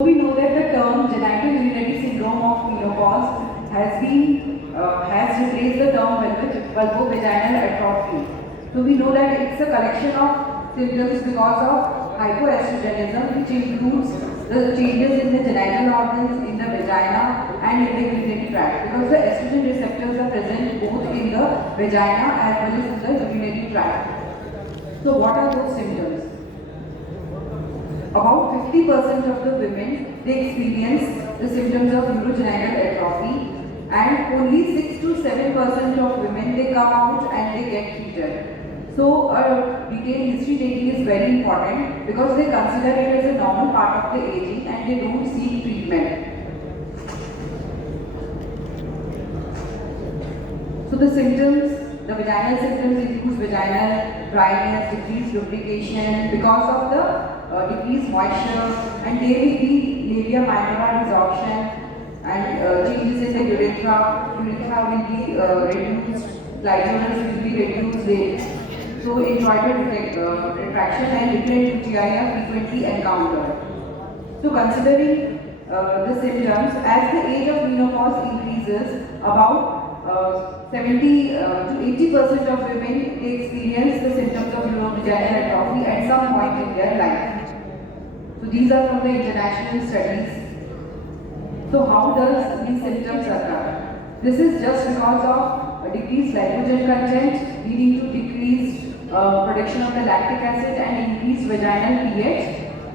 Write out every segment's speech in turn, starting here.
We know that the term genital urinary syndrome of menopause has replaced the term vulvovaginal atrophy. So we know that it's a collection of symptoms because of hypoestrogenism, which includes the changes in the genital organs, in the vagina, and in the urinary tract. Because the estrogen receptors are present both in the vagina as well as in the urinary tract. So what are those symptoms? About 50% of the women, they experience the symptoms of urogenital atrophy, and only 6 to 7% of women, they come out and they get treated. So a detailed history taking is very important because they consider it as a normal part of the aging and they don't seek treatment. So the symptoms, the vaginal symptoms include vaginal dryness, decreased lubrication because of the decreased moisture, and there will be labia minora resorption and changes in the urethra. Urethra will be reduced, clitoris will be reduced. So introital retraction and recurrent UTI are frequently encountered. So considering the symptoms, as the age of menopause increases, about 70 to 80% of women, they experience the symptoms of urovaginal atrophy at some point in their life. So these are from the international studies. So how does these symptoms occur? This is just because of a decreased lipogen content leading to decreased production of the lactic acid and increased vaginal pH.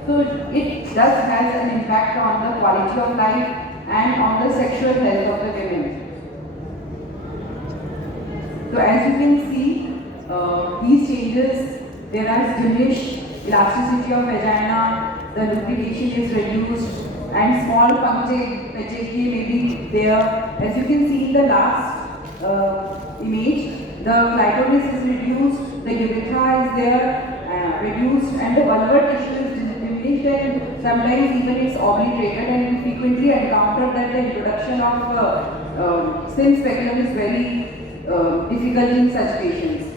So it does has an impact on the quality of life and on the sexual health of the women. So as you can see, these changes, there are diminished elasticity of vagina, the lubrication is reduced, and small punctate may be there. As you can see in the last image, the clitoris is reduced, the urethra is there, reduced, and the vulvar tissue is diminished, and sometimes even it's obliterated, and we frequently encounter that the introduction of thin speculum is very difficult in such patients.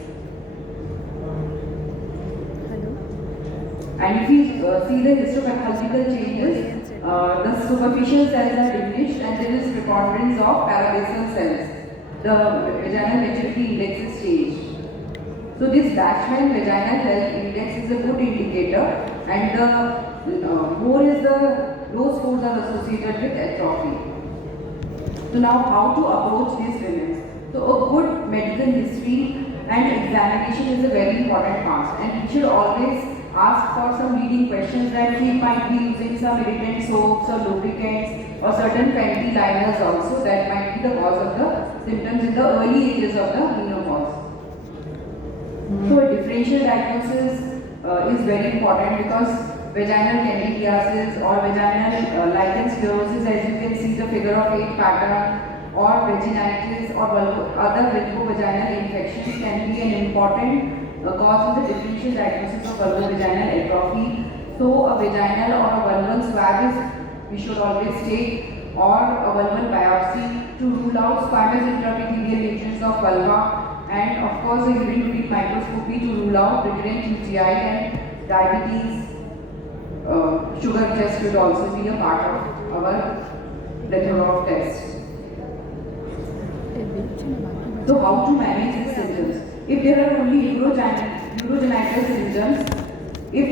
And if you see the histopathological changes, the superficial cells are diminished and there is preponderance of parabasal cells. The vaginal maturity index is changed. So this Bashman vaginal health index is a good indicator, and the more is those scores are associated with atrophy. So now how to approach these women? So a good medical history and examination is a very important part, and we should always ask for some leading questions that we might be using some irritant soaps or lubricants or certain penalty liners also that might be the cause of the symptoms in the early ages of the menopause. So a differential diagnosis is very important because vaginal candidiasis or vaginal lichen sclerosis, as you can see the figure of 8 pattern, or vaginitis or other vulvovaginal infections can be an important cause of the differential diagnosis of vulvovaginal atrophy. So a vaginal or a vulval swab is we should always take, or a vulval biopsy to rule out squamous intraepithelial lesions of vulva, and of course a urine microscopy to rule out recurrent UTI, and diabetes sugar test should also be a part of our plethora of tests. So how to manage these symptoms? If there are only urogenital symptoms,